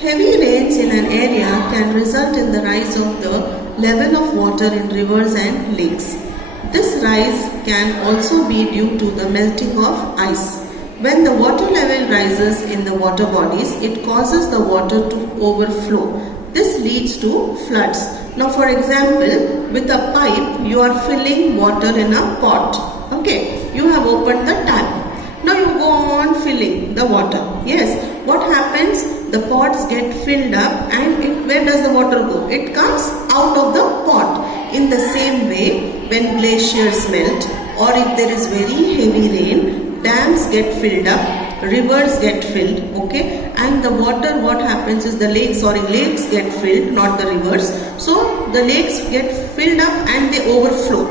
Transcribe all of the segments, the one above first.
Heavy rains in an area can result in the rise of the level of water in rivers and lakes. This rise can also be due to the melting of ice. When the water level rises in the water bodies, it causes the water to overflow. This leads to floods. Now for example, with a pipe, you are filling water in a pot. Okay, you have opened the tap. Now you go on filling the water. Yes, what happens? The pots get filled up and where does the water go? It comes out of the pot. In the same way, when glaciers melt or if there is very heavy rain, dams get filled up, rivers get filled, okay, and the water, what happens is the lakes get filled, not the rivers. So the lakes get filled up and they overflow.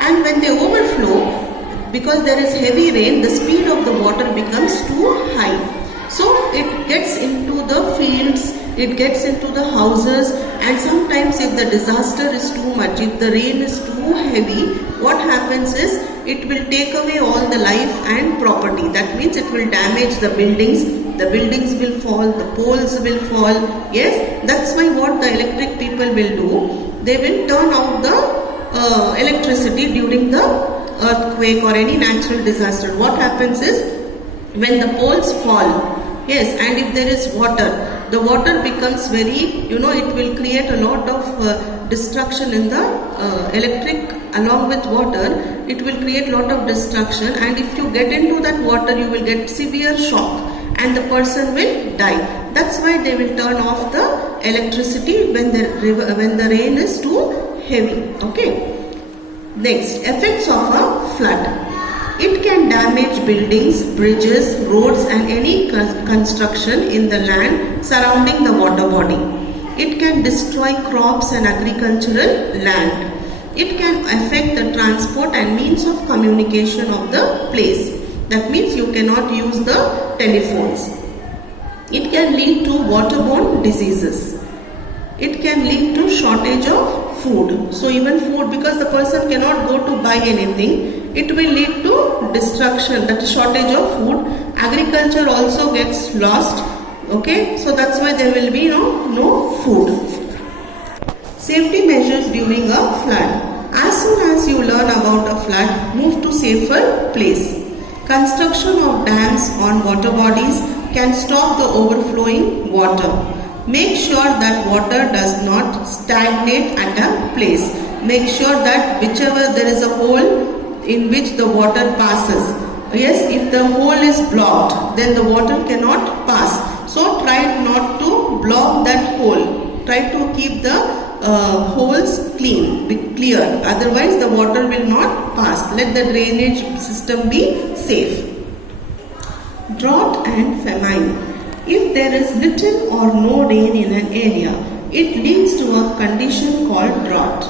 And when they overflow, because there is heavy rain, the speed of the water becomes too high. So it gets into the fields, it gets into the houses, and sometimes if the disaster is too much, if the rain is too heavy, what happens is it will take away all the life and property. That means it will damage the buildings will fall, the poles will fall. Yes, that's why what the electric people will do, they will turn out the electricity during the earthquake or any natural disaster. What happens is when the poles fall, yes, and if there is water, the water becomes very, it will create a lot of destruction in the electric. Along with water, it will create a lot of destruction, and if you get into that water, you will get severe shock and the person will die. That's why they will turn off the electricity when the rain is too heavy. Okay. Next, effects of a flood. It can damage buildings, bridges, roads and any construction in the land surrounding the water body. It can destroy crops and agricultural land. It can affect the transport and means of communication of the place. That means you cannot use the telephones. It can lead to waterborne diseases. It can lead to shortage of food. So even food, because the person cannot go to buy anything, it will lead to destruction, that is shortage of food. Agriculture also gets lost. Okay, so that's why there will be no food. Safety measures during a flood. As soon as you learn about a flood, move to safer place. Construction of dams on water bodies can stop the overflowing water. Make sure that water does not stagnate at a place. Make sure that whichever there is a hole in which the water passes. Yes, if the hole is blocked, then the water cannot pass. So try not to block that hole. Try to keep the holes clear. Otherwise the water will not pass. Let the drainage system be safe. Drought and famine. If there is little or no rain in an area, it leads to a condition called drought.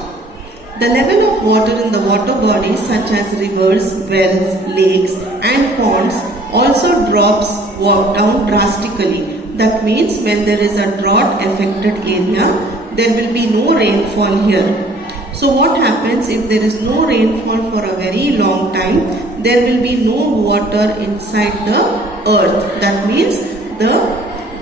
The level of water in the water bodies such as rivers, wells, lakes and ponds also drops down drastically. That means when there is a drought affected area, there will be no rainfall here. So what happens if there is no rainfall for a very long time? There will be no water inside the earth. That means the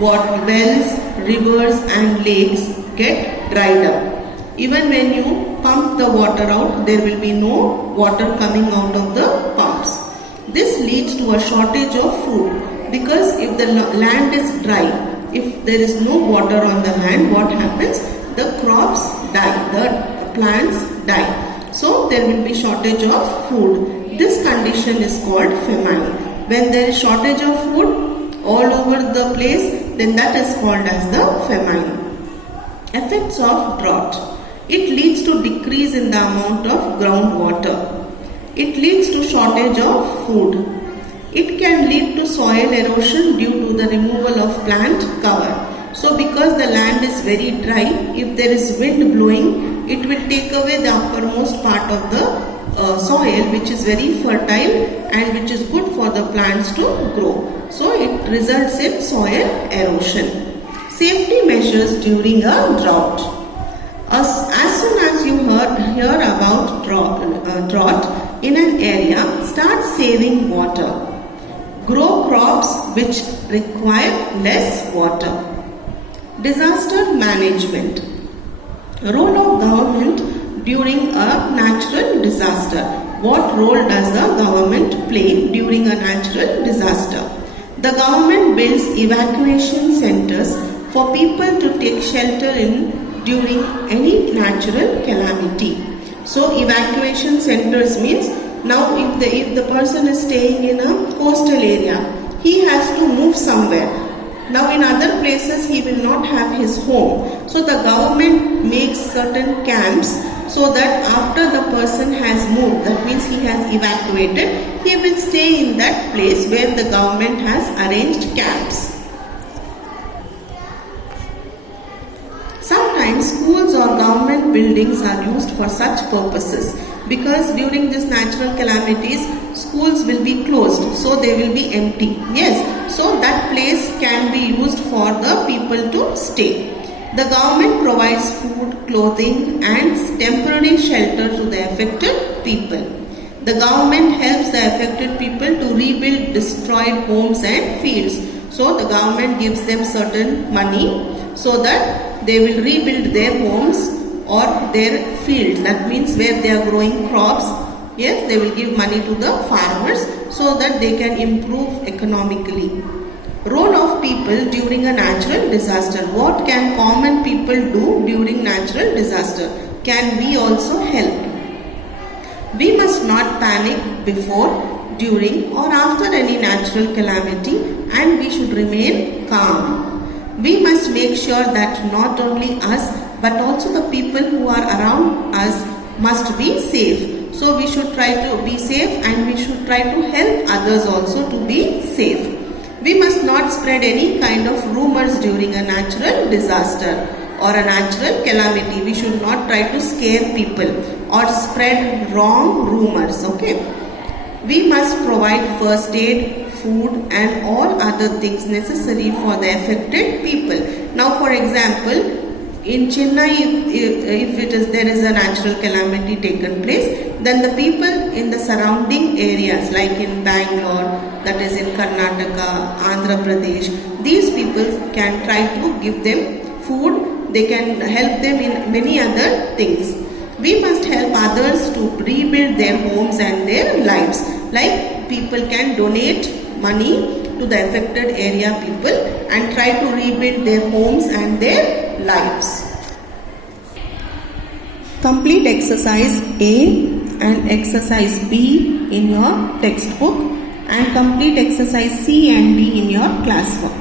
wells, rivers and lakes get dried up. Even when you pump the water out, there will be no water coming out of the pumps. This leads to a shortage of food, because if the land is dry, if there is no water on the land, what happens? The crops die, the plants die. So there will be shortage of food. This condition is called famine. When there is shortage of food all over the place, then that is called as the famine. Effects of drought. It leads to decrease in the amount of groundwater. It leads to shortage of food. It can lead to soil erosion due to the removal of plant cover. So because the land is very dry, if there is wind blowing, it will take away the uppermost part of the soil, which is very fertile and which is good for the plants to grow. So it results in soil erosion. Safety measures during a drought. As soon as you hear about drought in an area, start saving water. Grow crops which require less water. Disaster management. Role of government during a natural disaster. What role does the government play during a natural disaster? The government builds evacuation centers for people to take shelter in during any natural calamity. So evacuation centers means now if the person is staying in a coastal area, he has to move somewhere. Now in other places he will not have his home. So the government makes certain camps so that after the person has moved, that means he has evacuated, he will stay in that place where the government has arranged camps. Sometimes schools or government buildings are used for such purposes because during these natural calamities schools will be closed, so they will be empty. Yes, so that place can be used for the people to stay. The government provides food, clothing and temporary shelter to the affected people. The government helps the affected people to rebuild destroyed homes and fields. So the government gives them certain money so that they will rebuild their homes or their fields. That means where they are growing crops. Yes, they will give money to the farmers so that they can improve economically. Role of people during a natural disaster. What can common people do during natural disaster? Can we also help? We must not panic before, during or after any natural calamity, and we should remain calm. We must make sure that not only us but also the people who are around us must be safe. So we should try to be safe and we should try to help others also to be safe. We must not spread any kind of rumors during a natural disaster or a natural calamity. We should not try to scare people or spread wrong rumors. Okay. We must provide first aid, food and all other things necessary for the affected people. Now for example, in Chennai, if there is a natural calamity taken place, then the people in the surrounding areas like in Bangalore, that is in Karnataka, Andhra Pradesh, these people can try to give them food, they can help them in many other things. We must help others to rebuild their homes and their lives. Like people can donate money to the affected area people and try to rebuild their homes and their lives. Complete exercise A and exercise B in your textbook and complete exercise C and D in your classwork.